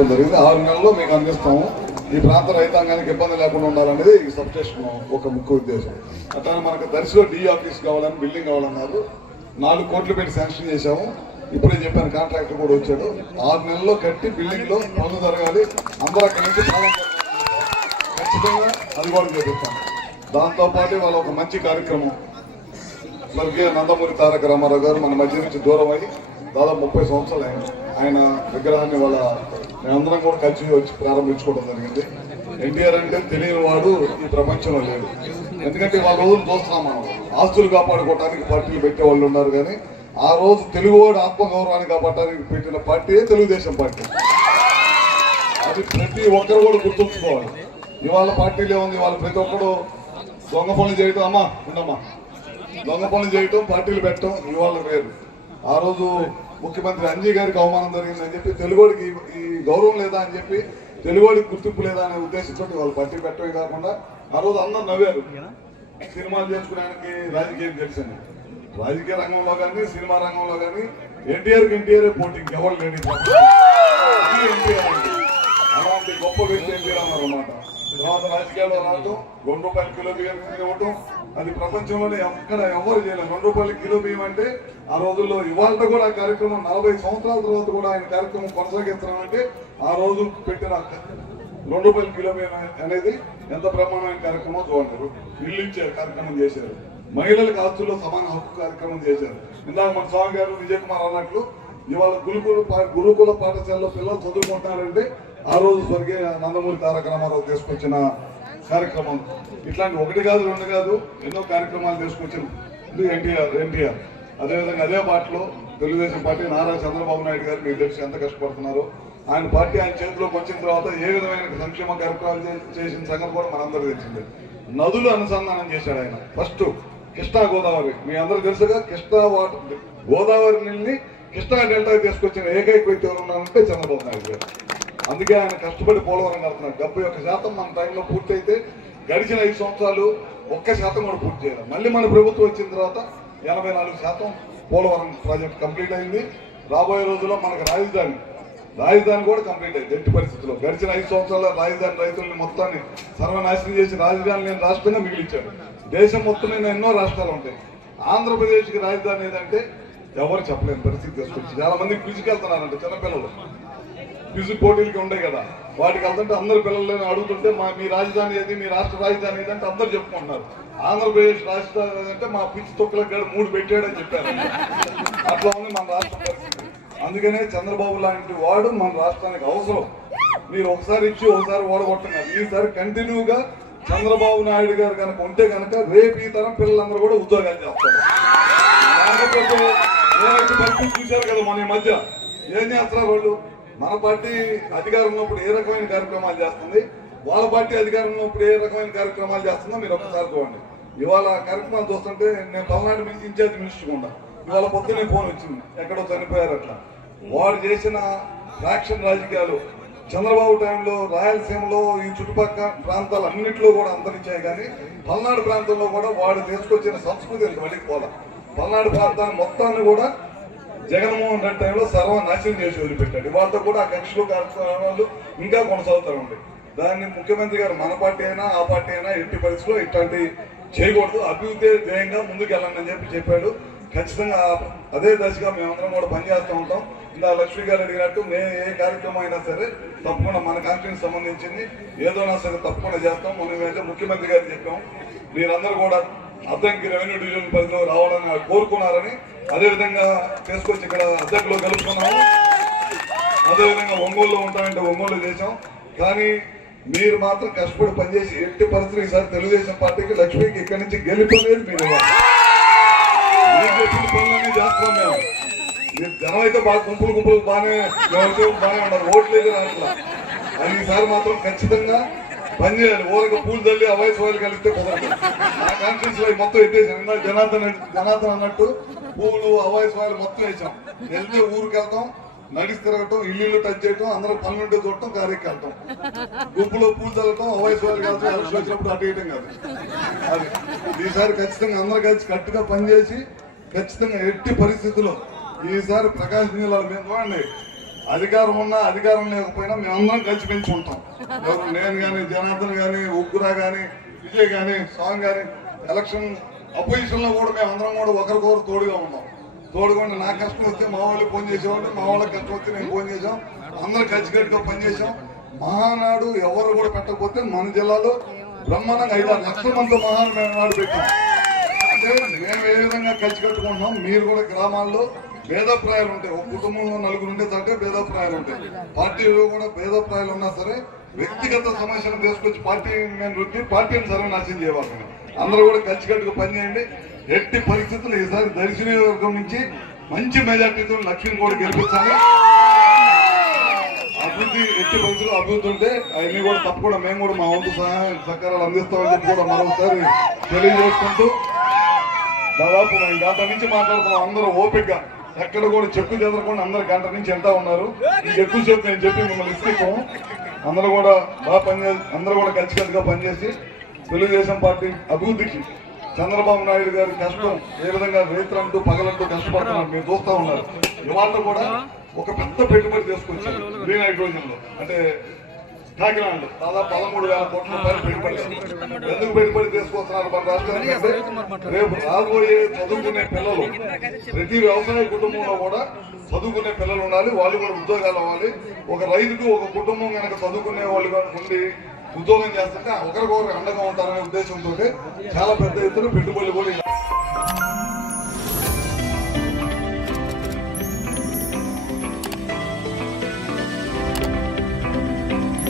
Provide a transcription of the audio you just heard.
అందించడం జరిగింది. 6 నెలల్లో మీకు అందిస్తాము. ఈ ప్రాంత రైతాంగానికి ఇబ్బంది లేకుండా ఉండాలనేది ఈ సబ్స్టేషన్ ఒక ముఖ్య ఉద్దేశం. అట్లానే మనకు దర్శిలో డి ఆఫీస్ కావాలని, బిల్డింగ్ కావాలన్నారు. 4 కోట్లు పెట్టి శాంక్షన్ చేశాము. ఇప్పుడే చెప్పాను, కాంట్రాక్టర్ కూడా వచ్చాడు. 6 నెలల్లో కట్టి బిల్డింగ్ లో పనులు జరగాలి. అందరూ అక్కడి నుంచి ఖచ్చితంగా అది కూడా చేపిస్తాం. దాంతోపాటు వాళ్ళ ఒక మంచి కార్యక్రమం, స్వర్గీయ నందమూరి తారక రామారావు గారు మన మధ్య నుంచి దూరం అయ్యి దాదాపు 30 సంవత్సరాలు ఆయన విగ్రహాన్ని వాళ్ళ మేమందరం కూడా కలిసి వచ్చి ప్రారంభించుకోవడం జరిగింది. ఎన్టీఆర్ అంటే తెలియని వాడు ఈ ప్రపంచంలో లేడు. ఎందుకంటే వాళ్ళ రోజులు చూస్తున్నాం మనం. ఆస్తులు కాపాడుకోవడానికి పార్టీలు పెట్టే వాళ్ళు ఉన్నారు, కానీ ఆ రోజు తెలుగువాడు ఆత్మగౌరవాన్ని కాపాడడానికి పెట్టిన పార్టీయే తెలుగుదేశం పార్టీ. అది ప్రతి ఒక్కరు కూడా గుర్తుంచుకోవాలి. ఇవాళ పార్టీలు ఏముంది, వాళ్ళు ప్రతి ఒక్కరు దొంగ పనులు చేయటం, అమ్మా ఉండమ్మా, దొంగ పనులు చేయటం, పార్టీలు పెట్టడం ఇవాళ వేరు. ఆ రోజు ముఖ్యమంత్రి అంజీ గారికి అవమానం జరిగిందని చెప్పి, తెలుగుడికి ఈ గౌరవం లేదా అని చెప్పి, తెలుగుడికి గుర్తింపు లేదా అనే ఉద్దేశంతో వాళ్ళు పార్టీ పెట్టడమే కాకుండా ఆ రోజు అందరూ నవ్వారు. సినిమాలు చేసుకునేందుకు రాజకీయం తెలిసింది. రాజకీయ రంగంలో కానీ సినిమా రంగంలో కానీ ఎన్టీఆర్ పోటీ ఎవరు లేని ఎన్టీఆర్ అంటే అలాంటి గొప్ప వ్యక్తి ఎన్టీఆర్ అన్నమాట. తర్వాత రాజకీయాల్లో రావడం, ₹2 కిలో బియ్యం ఇవ్వటం, అది ప్రపంచంలోనే ఎక్కడ ఎవరు చేయలేదు. ₹2 కిలో బియ్యం అంటే ఆ రోజుల్లో. ఇవాళ కూడా ఆ కార్యక్రమం 40 సంవత్సరాల తర్వాత కూడా ఆయన కార్యక్రమం కొనసాగిస్తున్నాం అంటే ఆ రోజు పెట్టిన ₹2 కిలో బియ్యం అనేది ఎంత బ్రహ్మాండమైన కార్యక్రమం చూడండి. ఇల్లు ఇచ్చారు, కార్యక్రమం చేశారు. మహిళలకు ఆస్తుల్లో సమాన హక్కు కార్యక్రమం చేశారు. ఇందాక మన స్వామి గారు విజయ్ కుమార్ అన్నట్లు ఇవాళ గురుకుల పాఠశాలలో పిల్లలు చదువుకుంటున్నారంటే ఆ రోజు స్వర్గీయ నందమూరి తారక రామారావు తీసుకొచ్చిన కార్యక్రమం. ఇట్లాంటి 1 కాదు 2 కాదు ఎన్నో కార్యక్రమాలు తీసుకొచ్చిన ఎన్టీఆర్. అదేవిధంగా అదే పార్టీలో తెలుగుదేశం పార్టీ నారా చంద్రబాబు నాయుడు గారు మీకు తెలిసి ఎంత కష్టపడుతున్నారు. ఆయన పార్టీ ఆయన చేతిలోకి వచ్చిన తర్వాత ఏ విధమైన సంక్షేమ కార్యక్రమాలు చేసిన సంగతి కూడా మనందరూ తెలిసిందే. నదులు అనుసంధానం చేశాడు ఆయన. ఫస్ట్ కృష్ణా గోదావరి, మీ అందరూ తెలుసుగా, కృష్ణా వాటర్ గోదావరి నీళ్ళని కృష్ణా డెల్టాకి తీసుకొచ్చిన ఏకైక వ్యక్తి ఎవరు ఉన్నారంటే చంద్రబాబు నాయుడు గారు. అందుకే ఆయన కష్టపడి పోలవరం కడుతున్నారు. 71% మన టైంలో పూర్తి అయితే గడిచిన 5 సంవత్సరాలు 1% కూడా పూర్తి చేయాలి. మళ్ళీ మన ప్రభుత్వం వచ్చిన తర్వాత 84% పోలవరం ప్రాజెక్ట్ కంప్లీట్ అయింది. రాబోయే రోజుల్లో మనకు రాజధాని కూడా కంప్లీట్ అయింది. ఎట్టి పరిస్థితుల్లో గడిచిన 5 సంవత్సరాల రాజధాని రైతుల్ని మొత్తాన్ని సర్వనాశనం చేసి రాజధాని లేని రాష్ట్రంగా మిగిలించాడు. దేశం మొత్తం మీద ఎన్నో రాష్ట్రాలు ఉంటాయి. ఆంధ్రప్రదేశ్కి రాజధాని ఏదంటే ఎవరు చెప్పలేని పరిస్థితి తీసుకొచ్చి చాలా మందికి క్విజ్కి వెళ్తున్నారంటే చిన్నపిల్లలు క్విజ్ పోటీలకి ఉంటాయి కదా, వాటికి వెళ్తుంటే అందరు పిల్లలని అడుగుతుంటే మీ రాజధాని ఏది, మీ రాష్ట్ర రాజధాని ఏదంటే అందరు చెప్పుకుంటున్నారు. ఆంధ్రప్రదేశ్ రాజధాని అంటే మా పిచ్చి తొక్కులకు 3 పెట్టాడని చెప్పారు. అట్లా ఉంది మన రాష్ట్రం పరిస్థితి. అందుకనే చంద్రబాబు లాంటి వాడు మన రాష్ట్రానికి అవసరం. మీరు ఒకసారి ఇచ్చి ఒకసారి ఓడగొట్టండి. ఈసారి కంటిన్యూగా చంద్రబాబు నాయుడు గారు కనుక ఉంటే కనుక రేపు ఈ తరం పిల్లలందరూ కూడా ఉద్యోగాలు చేస్తారు. పరిస్థితి చూశారు కదా మన ఈ మధ్య ఏం చేస్తున్నారు వాళ్ళు. మన పార్టీ అధికారంలో ఇప్పుడు ఏ రకమైన కార్యక్రమాలు చేస్తుంది, వాళ్ళ పార్టీ అధికారంలో ఇప్పుడు ఏ రకమైన కార్యక్రమాలు చేస్తుందో మీరు ఒకసారి చూడండి. ఇవాళ కార్యక్రమాలు చూస్తుంటే నేను పల్నాడు ఇన్ఛార్జ్ మినిస్టర్ ఉండా, ఇవాళ పొద్దునే ఫోన్ వచ్చింది ఎక్కడో చనిపోయారు. అట్లా వాడు చేసిన ఫ్రాక్షన్ రాజకీయాలు చంద్రబాబు టైంలో రాయలసీమలో ఈ చుట్టుపక్కల ప్రాంతాలు అన్నింటిలో కూడా అంతరించాయి. కానీ పల్నాడు ప్రాంతంలో కూడా వాడు తీసుకొచ్చిన సంస్కృతి ఎంత వెళ్ళిపోవాలి. పల్నాడు ప్రాంతాన్ని మొత్తాన్ని కూడా జగన్మోహన్ రెడ్డి టైంలో సర్వనాశనం చేసి వదిలిపెట్టాడు. వాళ్ళతో కూడా ఆ కక్షలు కార్యక్రమాలు ఇంకా కొనసాగుతూ ఉంటాయి. దాన్ని ముఖ్యమంత్రి గారు మన పార్టీ అయినా ఆ పార్టీ అయినా ఎట్టి పరిస్థితిలో ఇట్లాంటి చేయకూడదు, అభివృద్ధి ధ్యేయంగా ముందుకు వెళ్ళండి అని చెప్పాడు. ఖచ్చితంగా అదే దశగా మేమందరం కూడా పనిచేస్తూ ఉంటాం. ఇలా లక్ష్మీ గారు అడిగినట్టు మేము ఏ కార్యక్రమం అయినా సరే తప్పకుండా మన కాన్ఫరెన్స్ సంబంధించింది ఏదైనా సరే తప్పకుండా చేస్తాం. మనం ముఖ్యమంత్రి గారు చెప్పాం, మీరందరూ కూడా అద్దంకి రెవెన్యూ డివిజన్ పరిధిలో రావాలని కోరుకున్నారని, అదేవిధంగా తీసుకొచ్చి ఇక్కడ అద్దెకులో కలుపుకున్నాము. అదేవిధంగా ఒంగోలులో ఉంటామంటే ఒంగోలు చేసాం. కానీ మీరు మాత్రం కష్టపడి పనిచేసి ఎట్టి పరిస్థితులు ఈసారి తెలుగుదేశం పార్టీకి లక్ష్మీకి ఇక్కడి నుంచి గెలిపలేదు. మీరు చెప్పిన పనులన్నీ చేస్తాం మేము. మీరు జనం అయితే బాగా గుంపులు బాగానే ఉన్నారు, ఓట్లు లేదు అట్లా. అది ఈసారి మాత్రం ఖచ్చితంగా పనిచేయాలి. ఊరక పూలు తల్లి అవాయిస్ వాళ్ళు కలిస్తే కుదరదు. నా కాన్ఫరెన్స్ లో మొత్తం ఎత్తేసాను. జనార్దన్ అన్నట్టు పూలు అవాయిస్ వాళ్ళు మొత్తం వేసాం. వెళ్తే ఊరికి వెళ్తాం, నడిచి తిరగటం, ఇల్లు టచ్ చేయటం, అందరూ పనులుంటే చూడటం, కార్యకి వెళ్తాం. గుంపులో పూలు చల్లటం, అవాయిస్ వాళ్ళు కలిసి ఎలక్షన్ వచ్చినప్పుడు అటు వేయటం కాదు. అది ఈసారి ఖచ్చితంగా అందరూ కలిసి కట్టుగా పనిచేసి ఖచ్చితంగా ఎట్టి పరిస్థితుల్లో ఈసారి ప్రకాశం జిల్లాలో మేము చూడండి అధికారం ఉన్నా అధికారం లేకపోయినా మేమందరం కలిసి పెంచి ఉంటాం. ఎవరు నేను కానీ, జనార్దన్ కానీ, ఉగ్గురా కానీ, విజయ్ కానీ, స్వామి కానీ, ఎలక్షన్ అపోజిషన్ లో కూడా మేమందరం కూడా ఒకరికొకరు తోడుగా ఉన్నాం. తోడుగా నా కష్టం వస్తే మా వాళ్ళు ఫోన్ చేసేవాళ్ళు, మా వాళ్ళకి కష్టం వస్తే నేను ఫోన్ చేసాం. అందరూ కలిసికట్టుగా పనిచేసాం. మహానాడు ఎవరు కూడా పెట్టకపోతే మన జిల్లాలో బ్రహ్మాండంగా 5-6 లక్షల మంది మహానాడు పెట్టాం. అంటే మేము ఏ విధంగా కలిసి కట్టుకుంటున్నాం, మీరు కూడా గ్రామాల్లో భేదాభిప్రాయాలు ఉంటాయి. ఒక కుటుంబంలో 4 ఉండేదంటే భేదాభిప్రాయాలు ఉంటాయి. పార్టీలో కూడా భేదాభిప్రాయాలు ఉన్నా సరే వ్యక్తిగత సమస్యలు తీసుకొచ్చి పార్టీని సర్వనాశనం చేయవాలి. అందరూ కూడా కలిసికట్టుగా పనిచేయండి. ఎట్టి పరిస్థితులు ఈసారి దర్శి నియోజకవర్గం నుంచి మంచి మెజార్టీతో లక్ష్మీని కూడా గెలిపించాలి. అభివృద్ధి ఎట్టి పరిస్థితులు అభివృద్ధి ఉంటే అవన్నీ కూడా తప్పకుండా మేము కూడా మా వంతు సహాయ సహకారాలు అందిస్తామని చెప్పి కూడా మరొకసారి తెలియజేసుకుంటూ, దాదాపు మేము గంట నుంచి మాట్లాడుతున్నాం. అందరూ ఓపికగా ఎక్కడ కూడా చెక్కు చెదరకుండా అందరు గంట నుంచి వెళ్తా ఉన్నారు. ఎక్కువసేపు నేను చెప్పి మిమ్మల్ని ఇస్తాము. అందరూ కూడా బాగా పనిచేసి, అందరూ కూడా కలిసికట్టుగా పనిచేసి తెలుగుదేశం పార్టీ అభివృద్ధికి చంద్రబాబు నాయుడు గారి కష్టం ఏ విధంగా రైతులంటూ పగలంటూ కష్టపడుతున్నారు మీరు చూస్తా ఉన్నారు. ఇవాళ కూడా ఒక పెద్ద పెట్టుబడి తీసుకొచ్చారు గ్రీన్ హైడ్రోజన్ లో. అంటే కాకినాడలో దాదాపు 13,000 కోట్ల రూపాయలు పెట్టుబడి. ఎందుకు పెట్టుబడి తీసుకొస్తున్నారు మన రాష్ట్రానికి అంటే రేపు రాబోయే చదువుకునే పిల్లలు, ప్రతి వ్యవసాయ కుటుంబంలో కూడా చదువుకునే పిల్లలు ఉండాలి. వాళ్ళు కూడా ఉద్యోగాలు అవ్వాలి. ఒక రైతుకు ఒక కుటుంబం కనుక చదువుకునే వాళ్ళు ఉండి ఉద్యోగం చేస్తుంటే ఒకరికొకరు అండగా ఉంటారనే ఉద్దేశంతో చాలా పెద్ద ఎత్తున పెట్టుబడులు కూడా